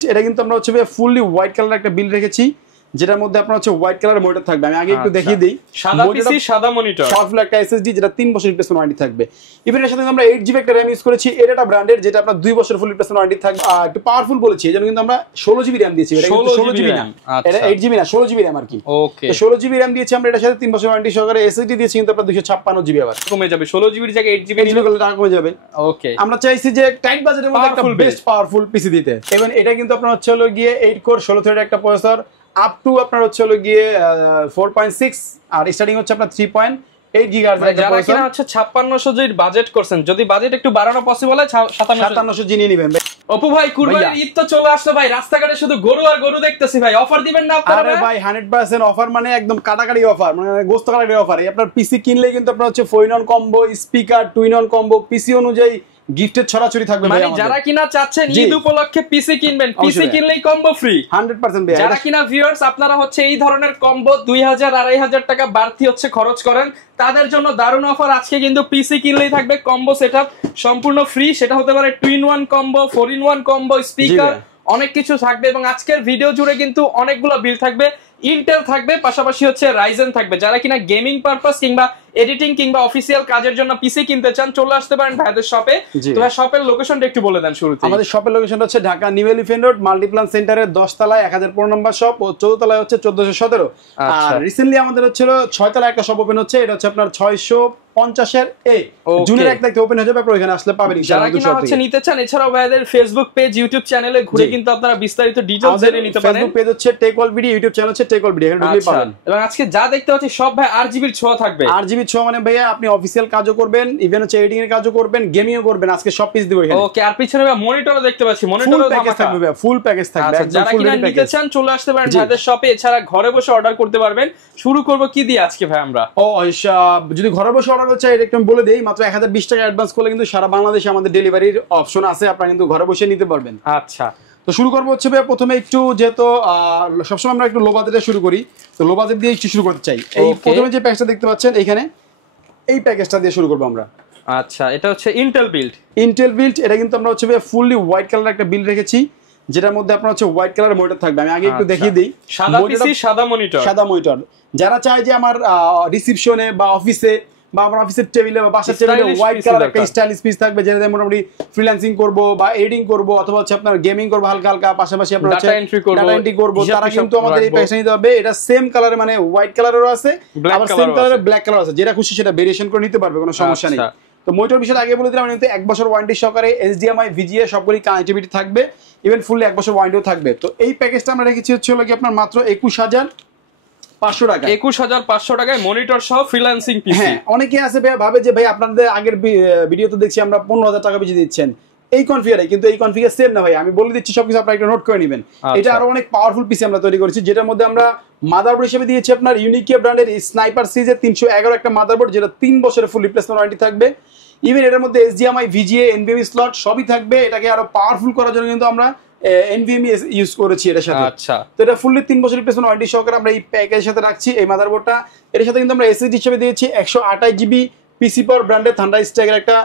এটা কিন্তু আমরা হচ্ছে ফুললি হোয়াইট কালার একটা বিল রেখেছি, যেটার মধ্যে আপনার হচ্ছে হোয়াইট কালার মনিটর থাকবে। আমি আগে একটু দেখিয়ে দিই, সাদা পিসি সাদা মনিটর, পাওয়ারফুল একটা এসএসডি যেটা 3 বছর রিপ্লেসমেন্ট ওয়ারেন্টি থাকবে। ইভেন এর সাথে আমরা 8GB একটা RAM ইউজ করেছি, এটা ব্র্যান্ডের, যেটা আপনার 2 বছর ফুল রিপ্লেসমেন্ট ওয়ারেন্টি থাকবে। একটু পাওয়ারফুল বলেছি এজন্য কিন্তু আমরা 16GB RAM দিয়েছি। এটা কিন্তু 16GB না, এটা 8GB না, 16GB RAM আর কি। ওকে, তো 16GB RAM দিয়েছি আমরা, এটার সাথে 3 বছর ওয়ারেন্টি সহকারে এসএসডি দিয়েছি কিন্তু আপনার 256GB আবার কমে যাবে। 16GB এর জায়গায় 8GB নিলে টাকা কমে যাবে। ওকে, আমরা চাইছি যে টাইট বাজেটের মধ্যে একটা বেস্ট পাওয়ারফুল পিসি দিতে। এবং এটা কিন্তু আপনার হচ্ছে হলো গিয়ে 8 কোর 16 থ্রেড একটা প্রসেসর, আপ টু আপনার হচ্ছে হলো গিয়ে 4.6, আর স্টার্টিং হচ্ছে আপনার 3.8 গিগাহার্জ। যারা কিনা হচ্ছে 5600 জি বাজেট করছেন, যদি বাজেট একটু বাড়ানো পসিবল হয় 5700 জি নিয়ে নেবেন। অপু ভাই, কুরবানির ঈদ তো চলে আসলো ভাই, রাস্তাঘাটে শুধু গরু আর গরু দেখতেছি ভাই, অফার দিবেন না আপনারা? আরে ভাই 100% অফার, মানে একদম কাটাকাটি অফার, মানে গোস্ত কাটাকাটি অফার। এই আপনার পিসি কিনলে কিন্তু আপনার হচ্ছে 4-in-1 combo, speaker 2-in-1 combo, পিসি অনুযায়ী গিফটের ছড়াছড়ি থাকবে। মানে যারা কিনা চাচ্ছেন ঈদ উপলক্ষে পিসি কিনবেন, পিসি কিনলেই কম্বো ফ্রি 100% ভাই। যারা কিনা ভিউয়ার্স আপনারা হচ্ছে এই ধরনের কম্বো 2000-2500 টাকা বাড়তি হচ্ছে খরচ করেন, তাদের জন্য দারুণ অফার। আজকে কিন্তু পিসি কিনলেই থাকবে কম্বো সেটআপ সম্পূর্ণ ফ্রি, সেটা হতে পারে 2-in-1 combo, 4-in-1 combo, speaker, অনেক কিছু থাকবে। এবং আজকের ভিডিও জুড়ে কিন্তু অনেকগুলো বিল থাকবে, ইন্টেল থাকবে, পাশাপাশি হচ্ছে রাইজেন থাকবে। যারা কিনা গেমিং পারপাস কিংবা এডিটিং কিংবা অফিসিয়াল কাজের জন্য পিসি কিনতে চান, চলে আসতে পারেন ভাইদের শপে। তো ভাই শপের লোকেশনটা একটু বলে দেন শুরুতে। আমাদের শপের লোকেশনটা হচ্ছে Dhaka new elephant road Multiplan সেন্টারের 10 তলায় 1015 নম্বর শপ, ও 14 তলায় হচ্ছে 1417। আর রিসেন্টলি আমাদের হচ্ছিল 6 তলায় একটা শপ ওপেন হচ্ছে, এটা হচ্ছে আপনার 650 এ জুনের 1 তারিখে ওপেন হয়ে যাবে। আপনারা এখানে আসলে পাবেন যারা কিনা হচ্ছে নিতে চান। এছাড়াও ভাইদের ফেসবুক পেজ, ইউটিউব চ্যানেলে ঘুরে কিন্তু আপনারা বিস্তারিত ডিটেইলস জেনে নিতে পারেন। ফেসবুক পেজ হচ্ছে tech all video, YouTube channel হচ্ছে টেক অল ভিডিও, এখানে ঢুকলেই পাবেন। এবং আজকে যা দেখতে পাচ্ছি সব ভাই আরজিবির ছোঁয়া থাকবে। আরজিবির ছোঁয়া মানে ভাইয়া আপনি অফিসিয়াল কাজও করবেন, ইভেন হচ্ছে এডিটিং এর কাজও করবেন, গেমিংও করবেন, আজকে সব পিস দিব এখানে। ওকে, আর পিছনে ভাই মনিটরও দেখতে পাচ্ছি, মনিটরও প্যাকেজ থাকবে ভাই, ফুল প্যাকেজ থাকবে একদম যারা ফুল কিনা নিতে চান চলে আসতে পারেন ভাইদের শপে। এছাড়া ঘরে বসে অর্ডার করতে পারবেন। শুরু করব কি দিয়ে আজকে ভাই আমরা? যদি ঘরে বসে অর্ডার করতে চাই এটা একটু বলে দেই, মাত্র 1020 টাকা অ্যাডভান্স করলে কিন্তু সারা বাংলাদেশে আমাদের ডেলিভারির অপশন আছে, আপনারা কিন্তু ঘরে বসে নিতে পারবেন। আচ্ছা, তো শুরু করবো হচ্ছে ভাই প্রথমে একটু, যেহেতু সবসময় আমরা একটু লো বাজেটে শুরু করি, তো লো বাজেট দিয়ে একটু শুরু করতে চাই। এই প্রথমে যে প্যাকেজটা দেখতে পাচ্ছেন এখানে, এই প্যাকেজটা দিয়ে শুরু করবো আমরা। আচ্ছা, এটা হচ্ছে ইন্টেল বিল্ড। এটা কিন্তু আমরা হচ্ছে ফুললি হোয়াইট কালার একটা বিল রেখেছি, যেটার মধ্যে আপনার হচ্ছে হোয়াইট কালার মনিটর থাকবে। আমি আগে একটু দেখিয়ে দিই, সাদা পিসি সাদা মনিটর। যারা চায় যে আমার রিসিপশনে বা অফিসে বা আমার অফিসের টেবিলে বা বাসার টেবিলে হোয়াইট কালার একটা স্টাইলিশ পিস থাকবে, যেটাতে মোটামুটি ফ্রিল্যান্সিং করব বা এডিটিং করব অথবা হচ্ছে আপনার গেমিং করব হালকা হালকা, পাশাপাশি আপনার ডাটা এন্ট্রি করব, তারা কিন্তু আমাদের এই প্যাকেজটা নিতে হবে। এটা সেম কালারে, মানে হোয়াইট কালারেরও আছে, আবার সেম কালারে ব্ল্যাক কালার আছে, যেটা খুশি সেটা ভেরিয়েশন করে নিতে পারবে, কোনো সমস্যা নেই। তো মনিটর বিষয়ে আগে বলে দিলাম, কিন্তু 1 বছর ওয়ারেন্টি সহকারে HDMI VGA সবগুলি কানেক্টিভিটি থাকবে, ইভেন ফুললি 1 বছর ওয়ারেন্টিও থাকবে। তো এই প্যাকেজটা আমরা রেখেছি হচ্ছে হলো কি আপনার মাত্র 21500 টাকা। 21500 টাকায় মনিটর সহ ফ্রিল্যান্সিং পিসি। হ্যাঁ, অনেকে আছে ভাবে যে ভাই আপনাদের আগের ভিডিও তো দেখছি আমরা 15000 টাকা বেশি দিচ্ছেন এই কনফিগারে, কিন্তু এই কনফিগার সেম না ভাই, আমি বলে দিচ্ছি সবকিছু আপনারা একটু নোট করে নেবেন। এটা আরো অনেক পাওয়ারফুল পিসি আমরা তৈরি করেছি, যেটার মধ্যে আমরা মাদারবোর্ড হিসেবে দিয়েছি আপনার ইউনিকিয়া ব্র্যান্ডের স্নাইপার সিরিজের 311 একটা মাদারবোর্ড, যেটা 3 বছরের ফুল রিপ্লেসমেন্ট ওয়ারেন্টি থাকবে। ইভেন এটার মধ্যে HDMI VGA NVMe স্লট সবই থাকবে। এটাকে আরো পাওয়ারফুল করার জন্য কিন্তু আমরা NVMe ইউজ করেছি এটার সাথে। আচ্ছা, তো এটা ফুললি 3 বছর রিপ্লেসমেন্ট ওয়ারেন্টি সহকারে আমরা এই প্যাকেজের সাথে রাখছি এই মাদারবোর্ডটা। এর সাথে কিন্তু আমরা SSD হিসেবে দিয়েছি 128GB পিসি পাওয়ার ব্র্যান্ডের থান্ডার স্ট্রাইকের একটা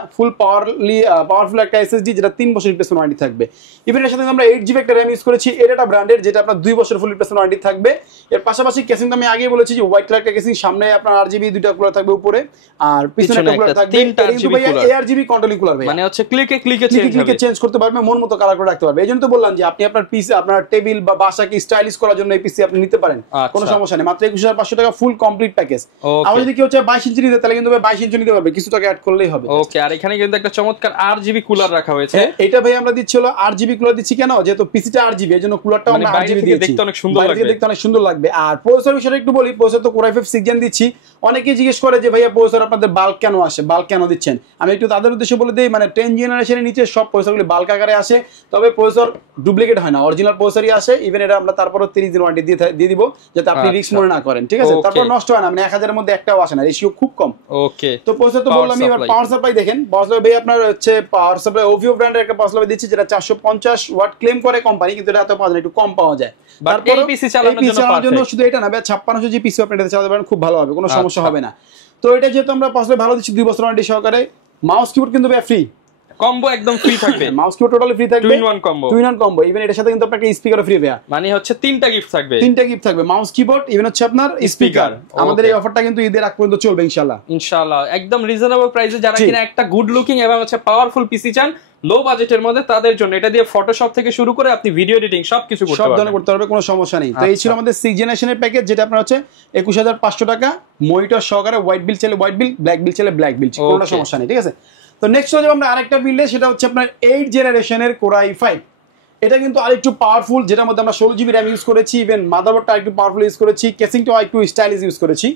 পাওয়ারফুল একটা SSD, যেটা 3 বছর রিপ্লেসমেন্ট ওয়ারেন্টি থাকবে। ইভেন এর সাথে আমরা 8GB একটা RAM ইউজ করেছি, এটা ব্র্যান্ডের, যেটা আপনার 2 বছর ফুল রিপ্লেসমেন্ট ওয়ারেন্টি থাকবে। এর পাশাপাশি কেসিং তো আমি আগেই বলেছি যে হোয়াইট কালার একটা কেসিং, সামনে আপনার RGB দুইটা কুলার থাকবে উপরে, আর পিছনে একটা কুলার থাকবে। কিন্তু ভাই ARGB কন্ট্রোলিং কুলার ভাই, মানে হচ্ছে ক্লিকে চেঞ্জ করতে পারবে, মন মতো কালার করে রাখতে পারবে। এইজন্য তো বললাম যে আপনি আপনার পিসি, আপনার টেবিল বা বাসাকে স্টাইলিশ করার জন্য এই পিসি আপনি নিতে পারেন, কোনো সমস্যা নেই। মাত্র 21500 টাকা ফুল কমপ্লিট প্যাকেজ। আর যদি কেউ চায় 22 ইঞ্চি নিতে, তাহলে কিন্তু 22 ইঞ্চি নিতে পারবে, কিছু টাকা অ্যাড করলেই হবে। ওকে, আর এখানে কিন্তু একটা চমৎকার RGB কুলার রাখা হয়েছে। এটা ভাই আমরা দিচ্ছি হলো RGB কুলার দিচ্ছি, কেন? যেহেতু পিসিটা RGB, এজন্য কুলারটা আমরা RGB দিয়েছি, দেখতে অনেক সুন্দর লাগবে, দেখতে অনেক সুন্দর লাগবে। আর প্রসেসর বিষয়টা একটু বলি, প্রসেসর তো Core i5 6 Gen দিচ্ছি। অনেকেই জিজ্ঞেস করে যে ভাইয়া প্রসেসর আপনাদের বাল্ক কেন আসে, বাল্ক কেন দিচ্ছেন? আমি একটু তাদের উদ্দেশ্যে বলে দিই, মানে 10 জেনারেশনের নিচে সব প্রসেসরগুলি বাল্ক আকারে আসে, তবে প্রসেসর ডুপ্লিকেট হয় না, অরিজিনাল প্রসেসরই আসে। ইভেন এটা আমরা তারপরও 30 দিন ওয়ারেন্টি দিয়ে দিব, যাতে আপনি রিস্ক মনে না করেন, ঠিক আছে? তারপর নষ্ট হয় না, মানে 1000 এর মধ্যে একটাও আসে না, রেশিও খুব কম। ওকে, তো প্রসেসর তো বললাম। এবার পাওয়ার সাপ্লাই দেখেন, পাওয়ার সাপ্লাই ভাই আপনার হচ্ছে পাওয়ার সাপ্লাই ওভিও ব্র্যান্ডের একটা পাওয়ার সাপ্লাই দিচ্ছি, যেটা 450 ওয়াট ক্লেম করে কোম্পানি, কিন্তু এটা এত পাওয়া যায় না, একটু কম পাওয়া যায়। তারপর এই পিসি চালানোর জন্য শুধু এটা না, 5600 জি পিসি আপনি এটাতে চালাতে পারেন, খুব ভালো হবে, কোনো সমস্যা হবে না। তো এটা যেহেতু আমরা পাওয়ার সাপ্লাই ভালো দিচ্ছি 2 বছর ওয়ারেন্টি সহকারে। মাউস কিবোর্ড কিন্তু ভাই ফ্রি, কম্বো একদম ফ্রি থাকবে, মাউস কিবোর্ড টোটালি ফ্রি থাকবে, two in one combo, two in one combo. Even এটার সাথে কিন্তু আপনাকে স্পিকারও ফ্রি দেয়া, মানে হচ্ছে তিনটা গিফট থাকবে, তিনটা গিফট থাকবে, মাউস কিবোর্ড ইভেন হচ্ছে আপনার স্পিকার। আমাদের এই অফারটা কিন্তু ঈদের আগ পর্যন্ত চলবে ইনশাআল্লাহ। ইনশাআল্লাহ একদম রিজনেবল প্রাইসে যারা কিনা একটা গুড লুকিং এবং হচ্ছে পাওয়ারফুল পিসি চান লো বাজেটের মধ্যে, তাদের জন্য এটা দিয়ে ফটোশপ থেকে শুরু করে আপনি ভিডিও এডিটিং সবকিছু করতে পারবেন, সব ধরনের করতে পারবে, কোনো সমস্যা নেই। তো এই ছিল আমাদের 6 জেনারেশনের প্যাকেজ, যেটা আপনার হচ্ছে 21500 টাকা, মনিটর সহকারে, হোয়াইট বিল চাইলে হোয়াইট বিল, ব্ল্যাক বিল চাইলে ব্ল্যাক বিল, কোনো সমস্যা নেই, ঠিক আছে। তো নেক্সট হচ্ছে আমরা আরেকটা বিল্ডে, সেটা হচ্ছে আপনার 8 জেনারেশনের কোরাই 5। এটা কিন্তু আরেকটু পাওয়ারফুল, যেটার মধ্যে আমরা 16 জিবি র্যাম ইউজ করেছি, ইভেন মাদারবোর্ডটা আরেকটু পাওয়ারফুল ইউজ করেছি, কেসিংটাও একটু স্টাইলিশ ইউজ করেছি।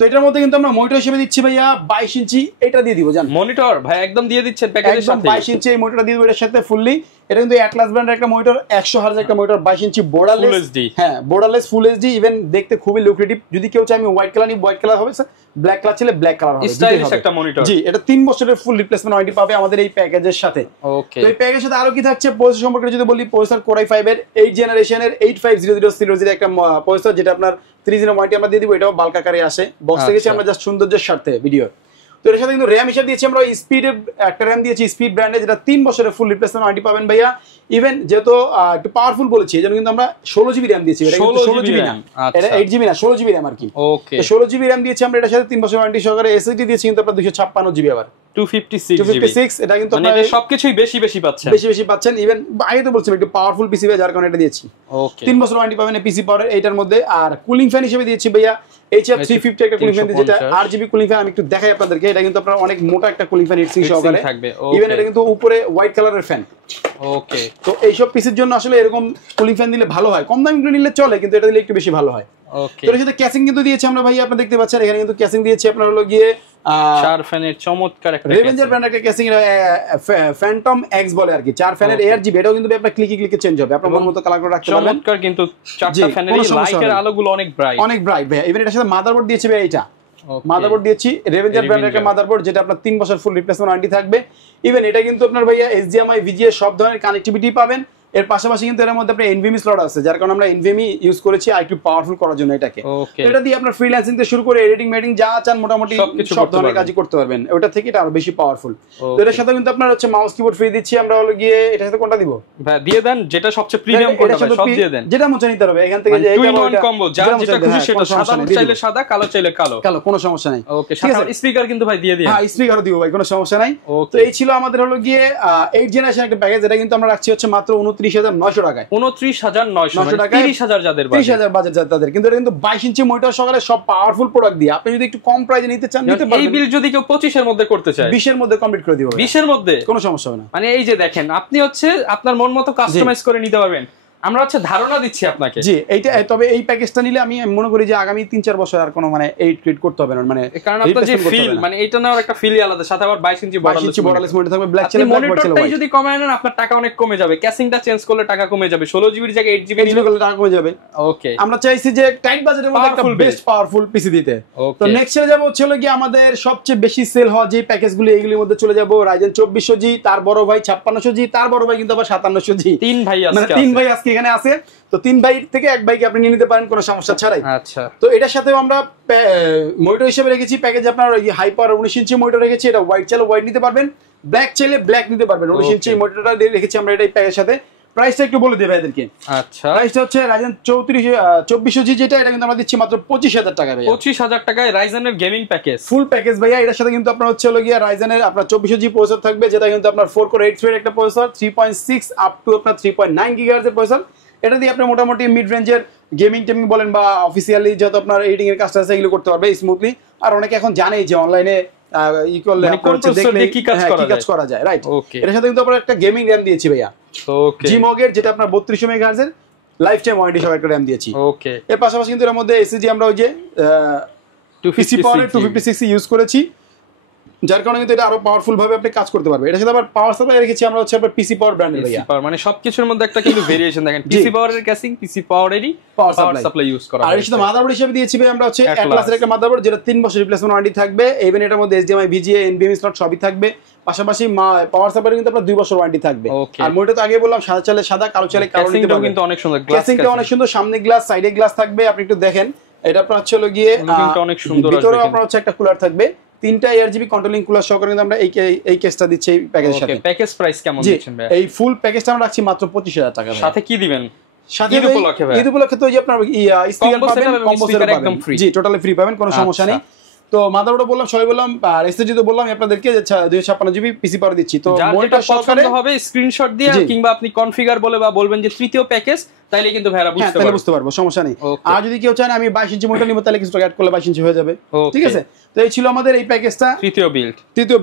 তো এটার মধ্যে কিন্তু আমরা মনিটর হিসেবে দিচ্ছি ভাইয়া 22 ইঞ্চি, এটা দিয়ে দিব জান মনিটর ভাই একদম দিয়ে দিচ্ছেন প্যাকেজের সাথে, 22 ইঞ্চি এই মনিটরটা দিয়ে দিব এর সাথে ফুললি। এটা কিন্তু অ্যাটলাস ব্র্যান্ডের একটা মনিটর, 100 হার্জ একটা মনিটর, 22 ইঞ্চি বোর্ডারলেস, হ্যাঁ বোর্ডারলেস ফুল এইচডি, ইভেন দেখতে খুবই লুক্রেটিভ। যদি কেউ চায় আমি হোয়াইট কালার নিই, হোয়াইট কালার হবে, ব্ল্যাক কালার ছিল ব্ল্যাক কালার হবে, স্টাইলিশ একটা মনিটর। জি, এটা 3 বছরের ফুল রিপ্লেসমেন্ট ওয়ারেন্টি পাবে আমাদের এই প্যাকেজের সাথে। ওকে, তো এই প্যাকেজের সাথে আরো কি থাকছে প্রসেসর সম্পর্কে যদি বলি, প্রসেসর কোরাই 5 এর 8 জেনারেশনের 8500 একটা প্রসেসর, যেটা আপনার 3 দিনের ওয়ারেন্টি আমরা দিয়ে দিব। এটাও বাল্ক আকারে আসে, বক্স থেকে আমরা জাস্ট সৌন্দর্যের স্বার্থে ভিডিও। তো এর সাথে কিন্তু র্যাম হিসাব দিয়েছি আমরা স্পিডের একটা র্যাম দিয়েছি, স্পিড ব্র্যান্ডে, যেটা 3 বছরের ফুল রিপ্লেসমেন্ট ওয়ারেন্টি পাবেন ভাইয়া। ইভেন যেহেতু একটু পাওয়ারফুল বলেছি, এজন্য কিন্তু আমরা 16 জিবি র্যাম দিয়েছি, এটা কিন্তু 16 জিবি না, এটা 8 জিবি না, 16 জিবি র্যাম আর কি। ওকে, 16 জিবি র্যাম দিয়েছি আমরা, এটার সাথে 3 বছর ওয়ারেন্টি সহকারে। এসএসডি দিয়েছি কিন্তু আপনার 256 জিবি, আবার 256 এটা কিন্তু মানে আপনারা সবকিছুই বেশি বেশি পাচ্ছেন, বেশি পাচ্ছেন। ইভেন আগে তো বলছিলাম একটু পাওয়ারফুল পিসি, যার কারণে এটা দিয়েছি। ওকে, 3 বছর ওয়ারেন্টি পাবেন পিসি পাওয়ারের এইটার মধ্যে। আর কুলিং ফ্যান হিসেবে দিয়েছি ভাইয়া এইচএফ 350 একটা কুলিং ফ্যান, যেটা 8 জিবি কুলিং ফ্যান। আমি একটু দেখাই আপনাদেরকে, এটা কিন্তু আপনার অনেক মোটা একটা কুলিং ফ্যান, হিটসিং সহকারে থাকবে। ইভেন এটা কিন্তু উপরে হোয়াইট কালারের ফ্যান। ওকে, তো এইসব পিসির জন্য আসলে এরকম কুলিং ফ্যান দিলে ভালো হয়, কম দামি নিলে চলে, কিন্তু এটা দিলে একটু বেশি ভালো হয়। ওকে, তো এর সাথে ক্যাসিং কিন্তু দিয়েছি আমরা ভাই, আপনি দেখতে পাচ্ছেন এখানে কিন্তু ক্যাসিং দিয়েছি আপনার হলো গিয়ে 4 ফ্যানের চমৎকার একটা রেভেঞ্জার ব্র্যান্ড একটা ক্যাসিং, ফ্যান্টম এক্স বলে আর কি, 4 ফ্যানের এআরজিবি। এটাও কিন্তু আপনার ক্লিকে চেঞ্জ হবে, আপনার মন মতো কালার করে রাখতে পারবেন। চমৎকার, কিন্তু 4টা ফ্যানের লাইটের আলোগুলো অনেক ব্রাইট, অনেক ব্রাইট ভাই। ইভেন এটার সাথে মাদারবোর্ড দিয়েছে ভাই, এইটা মাদারবোর্ড দিয়েছি রেভেঞ্জার ব্র্যান্ডের একটা মাদারবোর্ড, যেটা আপনার 3 বছর ফুল রিপ্লেসমেন্ট ওয়ারেন্টি থাকবে। ইভেন এটা কিন্তু আপনার ভাইয়া এইচডিএমআই ভিজিএ সব ধরনের কানেক্টিভিটি পাবেন। এর পাশাপাশি কিন্তু এর মধ্যে আপনার এনভিএমই স্লট আছে, যার কারণে আমরা এনভিএমই ইউজ করেছি আর একটু পাওয়ারফুল করার জন্য এটাকে। এটা দিয়ে আপনার ফ্রিল্যান্সিং থেকে শুরু করে এডিটিং মেডিং যা চান মোটামুটি সব ধরনের কাজই করতে পারবেন, ওটা থেকে এটা আরো বেশি পাওয়ারফুল। তো এর সাথে কিন্তু আপনার হচ্ছে মাউস কিবোর্ড ফ্রি দিচ্ছি আমরা, হলো গিয়ে এটার সাথে কোনটা দিব ভাই, দিয়ে দেন যেটা সবচেয়ে প্রিমিয়াম কোনটা ভাই, সব দিয়ে দেন, যেটা মন চাই নিতে হবে এখান থেকে, যে এইটা ওয়ান কম্বো, যা যেটা খুশি সেটা, সাদা চাইলে সাদা, কালো চাইলে কালো, কোনো সমস্যা নাই। ওকে, সাথে স্পিকার কিন্তু ভাই দিয়ে দিন, হ্যাঁ স্পিকারও দিব ভাই, কোনো সমস্যা নাই। তো এই ছিল আমাদের হলো গিয়ে 8 জেনারেশন একটা প্যাকেজ, এটা কিন্তু আমরা রাখছি হচ্ছে মাত্র 29900 টাকায়, 29900 টাকা, 30000 যাদের বাজেট, 30000 বাজেট তাদের। কিন্তু এটা কিন্তু 22 ইঞ্চি মনিটর সহকারে সব পাওয়ারফুল প্রোডাক্ট দিয়ে, আপনি যদি একটু কম প্রাইসে নিতে চান নিতে পারবেন। এই বিল যদি কেউ 25 এর মধ্যে করতে চায়, 20 এর মধ্যে কমপ্লিট করে দিব, 20 এর মধ্যে কোনো সমস্যা হবে না। মানে এই যে দেখেন, আপনি হচ্ছে আপনার মন মতো কাস্টমাইজ করে নিতে পারবেন, আমরা হচ্ছে ধারণা দিচ্ছি আপনাকে। জি, এইটা তবে এই প্যাকেজটা নিলে আমি মনে করি যে আগামী 3-4 বছর আর কোনো মানে এই ট্রিট করতে হবে না, মানে কারণ আপনার যে ফিল, মানে এটা নেওয়ার একটা ফিলই আলাদা, সাথে আবার 22 ইঞ্চি বর্ডারলেস মনিটর থাকবে, ব্ল্যাক ছিল, ব্ল্যাক ছিল। মনিটরটাই যদি কমায় নেন আপনার টাকা অনেক কমে যাবে, ক্যাসিংটা চেঞ্জ করলে টাকা কমে যাবে, 16 জিবির জায়গায় 8 জিবি নিলে টাকা কমে যাবে। ওকে, আমরা চাইছি যে টাইট বাজেটের মধ্যে একটা বেস্ট পাওয়ারফুল পিসি দিতে। তো নেক্সট চলে যাব হচ্ছে কি আমাদের সবচেয়ে বেশি সেল হওয়া যে প্যাকেজগুলো, এইগুলোর মধ্যে চলে যাব Ryzen 2400G, তার বড় ভাই 5600G, তার বড় ভাই কিন্তু আবার 5700G। তিন ভাই আছে, মানে 3 ভাই আজকে এখানে আছে। তো 3 ভাই থেকে 1 ভাইকে আপনি নিয়ে নিতে পারেন কোনো সমস্যা ছাড়াই। আচ্ছা, তো এটার সাথেও আমরা মনিটর হিসেবে রেখেছি প্যাকেজ, আপনার হাই পাওয়ার 19 ইঞ্চি মনিটর রেখেছি, এটা হোয়াইট চাইলে হোয়াইট নিতে পারবেন, ব্ল্যাক চাইলে ব্ল্যাক নিতে পারবেন। 19 ইঞ্চি মনিটরটা রেখেছি আমরা এটাই প্যাকেজের সাথে। প্রাইসটা একটু বলে দেব এদেরকে। আচ্ছা, প্রাইসটা হচ্ছে Ryzen 2400G, যেটা এটা কিন্তু আমরা দিচ্ছি মাত্র 25000 টাকা ভাই, 25000 টাকায় Ryzen এর গেমিং প্যাকেজ, ফুল প্যাকেজ ভাইয়া। এটার সাথে কিন্তু আপনার হচ্ছে গিয়া Ryzen এর আপনার 2400G প্রসেসর থাকবে, যেটা কিন্তু আপনার 4 কোর 8 থ্রেড একটা প্রসেসর, 3.6 আপ টু আপনার 3.9 গিগাহার্জ এর প্রসেসর। এটা দিয়ে আপনি মোটামুটি মিড রেঞ্জের গেমিং টেমিং বলেন বা অফিসিয়ালি যত আপনার এডিটিং এর কাজটা আছে এগুলো করতে পারবে স্মুথলি। আর অনেকে এখন জানেই যে অনলাইনে ই করলে কি কাজ করা যায়, রাইট। এর সাথে কিন্তু আমরা একটা গেমিং র্যাম দিয়েছি ভাইয়া, ওকে, Gmog এর, যেটা আপনার 3200 মেগাহার্জ এর লাইফ টাইম ওয়ারেন্টি সহ একটা র্যাম দিয়েছি। ওকে, এর পাশাপাশি কিন্তু এর মধ্যে এসএসডি আমরা ওই যে 256 ইউজ করেছি, যার কারণে কিন্তু এটা আরো পাওয়ারফুল ভাবে আপনি কাজ করতে পারবেন। এটার সাথে আবার পাওয়ার সাপ্লাই রেখেছি আমরা হচ্ছে আপনার পিসি পাওয়ার ব্র্যান্ডের ভাইয়া, মানে সবকিছুর মধ্যে একটা কিন্তু ভেরিয়েশন দেখেন, পিসি পাওয়ারের ক্যাসিং, পিসি পাওয়ারেরই পাওয়ার সাপ্লাই ইউজ করা। আর এর সাথে মাদারবোর্ড হিসেবে দিয়েছি ভাই আমরা হচ্ছে অ্যাটলাসের একটা মাদারবোর্ড, যেটা 3 বছর রিপ্লেসমেন্ট ওয়ারেন্টি থাকবে। ইভেন এটার মধ্যে HDMI VGA NVMe স্লট সবই থাকবে, পাশাপাশি পাওয়ার সাপ্লাই কিন্তু আপনার 2 বছর ওয়ারেন্টি থাকবে। আর মনিটর তো আগে বললাম সাদা চালে সাদা, কালো চালে কালো নিতে পারবেন, কিন্তু অনেক সুন্দর, ক্যাসিংটা অনেক সুন্দর, সামনে গ্লাস সাইডে গ্লাস থাকবে, আপনি একটু দেখেন। এটা আপনার হচ্ছে গিয়ে অনেক সুন্দর, ভিতরে আপনার হচ্ছে একটা কুলার থাকবে, 3টা ARGB কন্ট্রোলিং কুলার সহকারে কিন্তু আমরা এই কেসটা দিচ্ছি এই প্যাকেজের সাথে। প্যাকেজ প্রাইস কেমন দিচ্ছেন ভাই? এই ফুল প্যাকেজটা আমরা রাখছি মাত্র 25000 টাকা। সাথে কি দিবেন? সাথে ঈদ উপলক্ষে তো ওই যে আপনার স্পিকার পাবেন, কম্বো সেট পাবেন, জি টোটালি ফ্রি পাবেন, কোনো সমস্যা নেই। তো মাদারবোর্ড বললাম, সবাই বললাম, আর এসএসডি তো বললাম আপনাদেরকে যে 256 জিবি পিসি পাওয়ার দিচ্ছি। তো মনিটর সহকারে হবে স্ক্রিনশট দিয়ে কিংবা আপনি কনফিগার বলে বা বলবেন যে তৃতীয় প্যাকেজ, তাইলে কিন্তু ভাইরা বুঝতে পারবো, সমস্যা নেই। আর যদি কেউ চায় আমি 22 ইঞ্চি মনিটর নিব, তাহলে কিছু অ্যাড করলে 22 ইঞ্চি হয়ে যাবে, ঠিক আছে। তো এই ছিল আমাদের এই প্যাকেজটা, তৃতীয়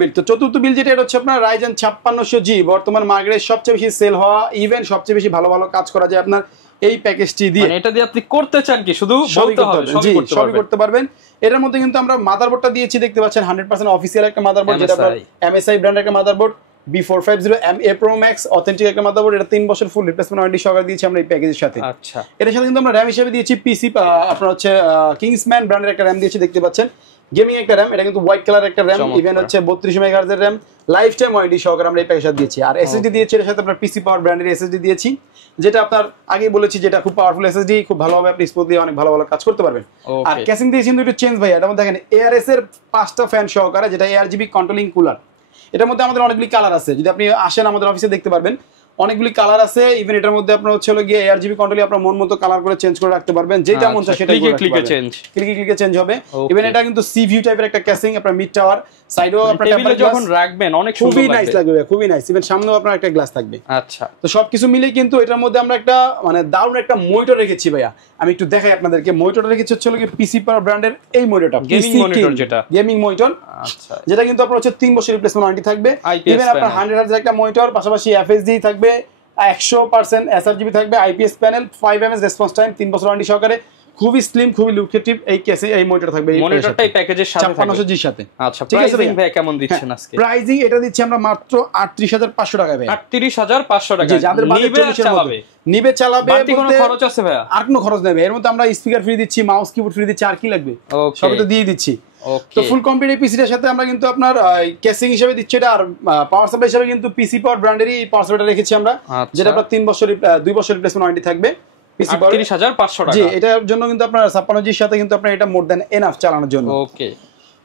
বিল্ড। তো চতুর্থ বিল্ড যেটা, এটা হচ্ছে আপনার Ryzen 5600G, বর্তমান মার্কেটে সবচেয়ে বেশি সেল হওয়া, ইভেন সবচেয়ে বেশি ভালো ভালো কাজ করা যায় আপনার এই প্যাকেজটি দিয়ে। মানে এটা দিয়ে আপনি করতে চান কি শুধু বলতে হবে, সবই করতে পারবেন। এটার মধ্যে কিন্তু আমরা মাদারবোর্ডটা দিয়েছি, দেখতে পাচ্ছেন 100% অফিশিয়াল একটা মাদারবোর্ড, যেটা আপনার MSI ব্র্যান্ডের একটা motherboard, B450MA Pro Max authentic একটা মাদারবোর্ড। এটা 3 বছর ফুল রিপ্লেসমেন্ট ওয়ারেন্টি সহকারে দিয়েছি আমরা এই প্যাকেজের সাথে। আচ্ছা, এটার সাথে কিন্তু আমরা র‍্যাম হিসেবে দিয়েছি পিসি আপনার হচ্ছে কিংসম্যান ব্র্যান্ডের একটা র‍্যাম দিয়েছি, দেখতে পাচ্ছেন গেমিং একটা র‍্যাম। এটা কিন্তু হোয়াইট কালার একটা র‍্যাম, ইভেন হচ্ছে 32 মেগাহার্জ এর র‍্যাম, লাইফ টাইম ওয়ারেন্টি সহকারে আমরা এই প্যাকেজটা দিয়েছি। আর এসএসডি দিয়েছি এর সাথে আপনার পিসি পাওয়ার ব্র্যান্ডের এসএসডি দিয়েছি, যেটা আপনার আগেই বলেছি যেটা খুব পাওয়ারফুল এসএসডি, খুব ভালোভাবে আপনি স্মুথ দিয়ে অনেক ভালো ভালো কাজ করতে পারবেন। আর ক্যাসিং দিয়েছি কিন্তু একটু চেঞ্জ ভাই, এটার মধ্যে দেখেন ARS এর 5টা ফ্যান সহকারে, যেটা ARGB কন্ট্রোলিং কুলার। এটার মধ্যে আমাদের অনেকগুলি কালার আছে, যদি আপনি আসেন আমাদের অফিসে দেখতে পারবেন অনেকগুলি কালার আছে। ইভেন এটার মধ্যে আপনার হচ্ছে গিয়ে ARGB কন্ট্রোল আপনার মন মতো কালার করে চেঞ্জ করে রাখতে পারবেন, যেটা মন চায় সেটা ক্লিকে চেঞ্জ হবে। ইভেন এটা কিন্তু সি ভিউ টাইপের একটা ক্যাসিং, আপনার মিড টাওয়ার সাইডেও আপনার টেম্পার যখন রাখবেন অনেক সুন্দর খুবই নাইস লাগবে, খুবই নাইস। ইভেন সামনেও আপনার একটা গ্লাস থাকবে। আচ্ছা, তো সবকিছু মিলে কিন্তু এটার মধ্যে আমরা একটা মানে দারুণ একটা মনিটর রেখেছি ভাইয়া। আমি একটু দেখাই আপনাদেরকে, মনিটরটা রেখেছি হচ্ছে পিসি পাওয়ার ব্র্যান্ডের এই মনিটরটা, গেমিং মনিটর, যেটা গেমিং মনিটর। আচ্ছা, যেটা কিন্তু আপনার হচ্ছে 3 বছর রিপ্লেসমেন্ট ওয়ারেন্টি থাকবে। ইভেন আপনার 100 হার্জ একটা মনিটর, পাশাপাশি FHD থাকবে, 100% sRGB থাকবে, IPS panel, 5 ms response time, 3 বছর ওয়ারেন্টি সহকারে, খুবই স্লিম, খুবই লুকেটিভ এই কেসে এই মনিটর থাকবে। এই মনিটরটাই প্যাকেজের সাথে থাকবে 5600G এর সাথে। আচ্ছা, প্রাইসিং ভাই কেমন দিচ্ছেন আজকে? প্রাইসিং এটা দিচ্ছি আমরা মাত্র 38500 টাকা ভাই। 38500 টাকা। যাদের বাজেট নিবে চালাবে, বাড়তি কোনো খরচ আছে ভাই? আর কোনো খরচ নেই। এর মধ্যে আমরা স্পিকার ফ্রি দিচ্ছি, মাউস কিবোর্ড ফ্রি দিচ্ছি, আর কি লাগবে সবই তো দিয়ে দিচ্ছি। তো ফুল কমপ্লিট এই পিসিটার সাথে আমরা কিন্তু আপনার কেসিং হিসেবে দিচ্ছি এটা, আর পাওয়ার সাপ্লাই হিসেবে কিন্তু পিসি পাওয়ার ব্র্যান্ডেরই পাওয়ার সাপ্লাইটা রেখেছি আমরা, যেটা আপনার 2 বছর রিপ্লেসমেন্ট ওয়ারেন্টি থাকবে। পিসি পাওয়ার 38500 টাকা। জি, এটার জন্য কিন্তু আপনার 56G এর সাথে কিন্তু আপনার এটা মোর দ্যান এনাফ চালানোর জন্য। ওকে,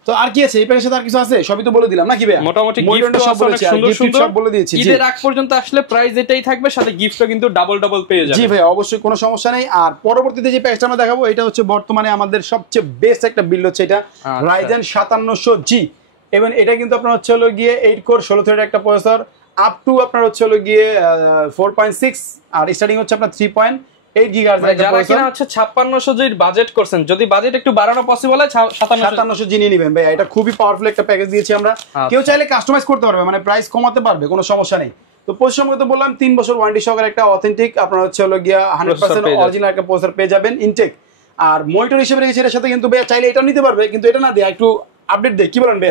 তো আর কি আছে এই প্যাকেজের সাথে? আর কিছু আছে? সবই তো বলে দিলাম নাকি ভাই? মোটামুটি গিফট সব বলেছি, সুন্দর সব বলে দিয়েছি। ঈদের আগ পর্যন্ত আসলে প্রাইস এটাই থাকবে, সাথে গিফটও কিন্তু ডাবল পেয়ে যাবেন। জি ভাই, অবশ্যই, কোনো সমস্যা নেই। আর পরবর্তীতে যে প্যাকেজটা আমরা দেখাবো, এটা হচ্ছে বর্তমানে আমাদের সবচেয়ে বেস্ট একটা বিল্ড, হচ্ছে এটা Ryzen 5700G। এবং এটা কিন্তু আপনার হচ্ছে হলো গিয়ে 8 কোর 16 থ্রেড একটা প্রসেসর, আপ টু আপনার হচ্ছে হলো গিয়ে 4.6, আর স্টার্টিং হচ্ছে আপনার 3.8 গিগাহার্জ এর একটা প্রসেসর। যারা কিনা হচ্ছে 5600G এর বাজেট করছেন, যদি বাজেট একটু বাড়ানো পসিবল হয় 5700G নিয়ে নেবেন ভাই। এটা খুবই পাওয়ারফুল একটা প্যাকেজ দিয়েছি আমরা। কেউ চাইলে কাস্টমাইজ করতে পারবে, মানে প্রাইস কমাতে পারবে, কোনো সমস্যা নেই। তো প্রসঙ্গত বললাম 3 বছর ওয়ারেন্টি সহকারে একটা অথেন্টিক আপনার হচ্ছে হলো গিয়া 100% অরিজিনাল একটা প্রসেসর পেয়ে যাবেন ইনটেক। আর মনিটর হিসেবে রেখেছি এর সাথে, কিন্তু ভাই চাইলে এটা নিতে পারবে, কিন্তু এটা না দিয়ে একটু আপডেট দেয়। কি বলেন ভাই?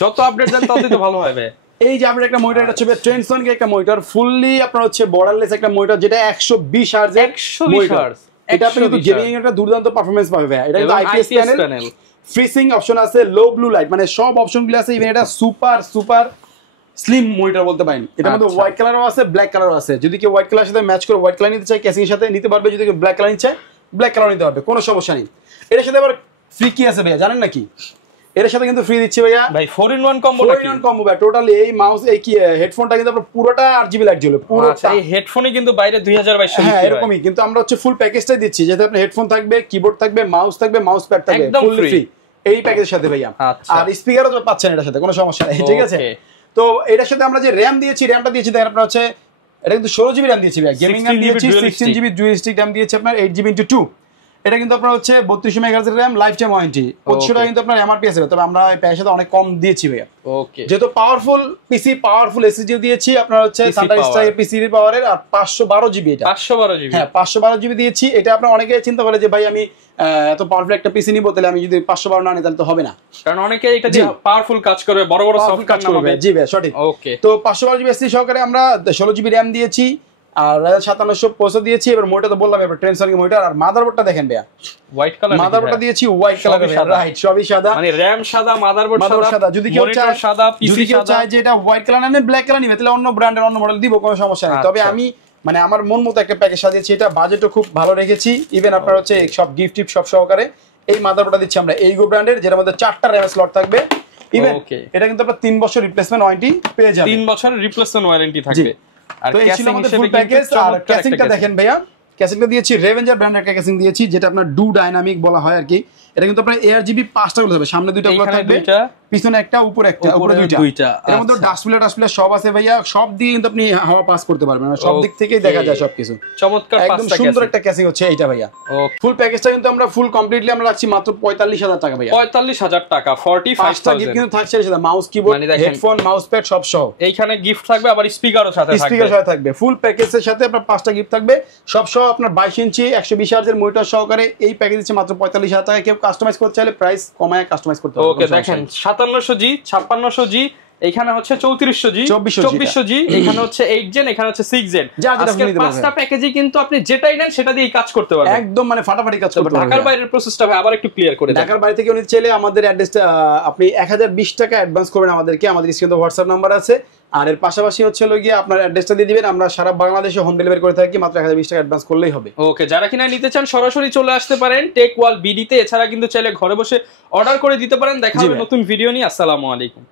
যত আপডেট দেন ততই তো ভালো হবে। এই যে আপনার একটা মনিটর, এটা হচ্ছে ট্রেন্ডসন একটা মনিটর, ফুললি আপনার হচ্ছে বর্ডারলেস একটা মনিটর, যেটা 120 হার্জ এর মনিটর। এটা আপনি কিন্তু গেমিং এর একটা দুর্দান্ত পারফরম্যান্স পাবে ভাই। এটা কিন্তু IPS প্যানেল, ফ্রিসিং অপশন আছে, লো ব্লু লাইট, মানে সব অপশনগুলো আছে। ইভেন এটা সুপার স্লিম মনিটর বলতে পারেন। এটার মধ্যে হোয়াইট কালারও আছে, ব্ল্যাক কালারও আছে। যদি কেউ হোয়াইট কালারের সাথে ম্যাচ করে হোয়াইট কালার নিতে চায়, ক্যাসিং এর সাথে নিতে পারবে। যদি কেউ ব্ল্যাক কালার নিতে চায়, ব্ল্যাক কালার নিতে পারবে, কোনো সমস্যা নেই। এর সাথে আবার ফ্রি কি আছে ভাইয়া জানেন নাকি? এর সাথে কিন্তু ফ্রি দিচ্ছি ভাইয়া ভাই 4-in-1 কম্বো। 4-in-1 কম্বো ভাই, টোটালি এই মাউস এই কি হেডফোনটা কিন্তু আপনার পুরোটা RGB লাইট জ্বলে পুরো। আচ্ছা, এই হেডফোনই কিন্তু বাইরে 2022 হ্যাঁ এরকমই, কিন্তু আমরা হচ্ছে ফুল প্যাকেজটাই দিচ্ছি, যেটা আপনার হেডফোন থাকবে, কিবোর্ড থাকবে, মাউস থাকবে, মাউস প্যাড থাকবে, ফুল ফ্রি এই প্যাকেজের সাথে ভাইয়া। আর স্পিকারও তো পাচ্ছেন এটার সাথে, কোনো সমস্যা নেই, ঠিক আছে। তো এটার সাথে আমরা যে র‍্যাম দিয়েছি, র‍্যামটা দিয়েছি দেখেন আপনার হচ্ছে, এটা কিন্তু 16GB র‍্যাম দিয়েছি ভাই, গেমিং র‍্যাম দিয়েছি, 16GB জুইস্টিক র‍্যাম দিয়েছি আপনার 8GB/2। এটা কিন্তু আপনার হচ্ছে 32 মেগাহার্জ এর র‍্যাম, লাইফ টাইম ওয়ারেন্টি। 2500 টাকা কিন্তু আপনার এমআরপি আছে, তবে আমরা এই প্যাকেজের সাথে অনেক কম দিয়েছি ভাইয়া। ওকে, যেহেতু পাওয়ারফুল পিসি, পাওয়ারফুল এসএসডি দিয়েছি আপনার হচ্ছে থান্ডার স্ট্রাইক পিসি পাওয়ারের, আর 512GB এটা 512GB, হ্যাঁ 512GB দিয়েছি। এটা আপনার অনেকে চিন্তা করে যে ভাই আমি এত পাওয়ারফুল একটা পিসি নিব, তাহলে আমি যদি 512 না নিই তাহলে তো হবে না, কারণ অনেকে এটা দিয়ে পাওয়ারফুল কাজ করবে, বড় সফট কাজ করবে। জি ভাই সঠিক। ওকে, তো 512GB এসএসডি সহকারে আমরা 16GB র‍্যাম দিয়েছি, আর 5700 প্রসেসর দিয়েছি। এবার মনিটর তো বললাম, এবার ট্রেন্ডসন মনিটর। আর মাদারবোর্ডটা দেখেন ভাইয়া, হোয়াইট কালার মাদারবোর্ডটা দিয়েছি, হোয়াইট কালার, রাইট, সবই সাদা, মানে র‍্যাম সাদা, মাদারবোর্ড সাদা। যদি কেউ চায় সাদা, পিসি চায় যে এটা হোয়াইট কালার না ব্ল্যাক কালার নিবে, তাহলে অন্য ব্র্যান্ডের অন্য মডেল দিব, কোনো সমস্যা নেই। তবে আমি মানে আমার মন মতো একটা প্যাকেজ সাজিয়েছি, এটা বাজেটও খুব ভালো রেখেছি। ইভেন আপনার হচ্ছে সব গিফট সব সহকারে এই মাদারবোর্ডটা দিচ্ছি আমরা এইগো ব্র্যান্ডের, যেটার মধ্যে 4টা র‍্যাম স্লট থাকবে। ইভেন এটা কিন্তু আপনারা 3 বছর রিপ্লেসমেন্ট ওয়ারেন্টি পেয়ে যাবেন, 3 বছরের রিপ্লেসমেন্ট ওয়ারেন্টি থাকবে। আর তো এই ছিল আমাদের ফুল প্যাকেজ। আর ক্যাসিংটা দেখেন ভাইয়া, ক্যাসিংটা দিয়েছি রেভেঞ্জার ব্র্যান্ডের একটা ক্যাসিং দিয়েছি, যেটা আপনার ডু ডাইনামিক বলা হয় আর কি। এটা কিন্তু আপনার ARGB 5টা গুলো থাকবে, সামনে 2টা গুলো থাকবে, পিছনে একটা, উপরে একটা, উপরে 2টা। এর মধ্যে ডাস্টবিলা সব আছে ভাইয়া, সব দিয়ে কিন্তু আপনি হাওয়া পাস করতে পারবেন, সব দিক থেকেই দেখা যায় সবকিছু। চমৎকার একদম সুন্দর একটা ক্যাসিং হচ্ছে এইটা ভাইয়া। ফুল প্যাকেজটা কিন্তু আমরা ফুল কমপ্লিটলি আমরা রাখছি মাত্র 45,000 টাকা ভাইয়া। 45,000 টাকা, 45,000 গিফট কিন্তু থাকছে এর সাথে, mouse keyboard headphone mouse pad সব সহ। এইখানে গিফট থাকবে, আবার স্পিকারও সাথে থাকবে, স্পিকার সাথে থাকবে। ফুল প্যাকেজের সাথে আপনার 5টা গিফট থাকবে, সব সহ আপনার 22 ইঞ্চি 120 হার্জের মনিটর সহকারে। এই প্যাকেজ দিচ্ছে মাত্র 45,000 টাকা। কেউ কাস্টমাইজ করতে চাইলে প্রাইস কমায় কাস্টমাইজ করতে পারবে। ওকে, দেখেন 5700G, 5600G, এখানে হচ্ছে 3400G, 2400G, এখানে হচ্ছে 8 জেন, এখানে হচ্ছে 6 জেন। আজকে 5টা প্যাকেজে কিন্তু আপনি যেটাই নেন সেটা দিয়ে কাজ করতে পারবেন, একদম মানে ফাটাফাটি কাজ করতে পারবেন। ঢাকার বাইরের প্রসেসটা ভাই আবার একটু ক্লিয়ার করে দেন। ঢাকার বাইরে থেকে নিতে চাইলে আমাদের অ্যাড্রেসটা আপনি 1020 টাকা অ্যাডভান্স করবেন আমাদেরকে, আমাদের স্ক্রিনে হোয়াটসঅ্যাপ নাম্বার আছে। আর এর পাশাপাশি হচ্ছে গিয়ে আপনার অ্যাড্রেসটা দিয়ে দিবেন, আমরা সারা বাংলাদেশে হোম ডেলিভারি করে থাকি, মাত্র 1020 টাকা অ্যাডভান্স করলেই হবে। ওকে, যারা কিনা নিতে চান সরাসরি চলে আসতে পারেন টেক ওয়াল বিডিতে, এছাড়া কিন্তু চাইলে ঘরে বসে অর্ডার করে দিতে পারেন। দেখা হবে নতুন ভিডিও নিয়ে। আসসালামু আলাইকুম।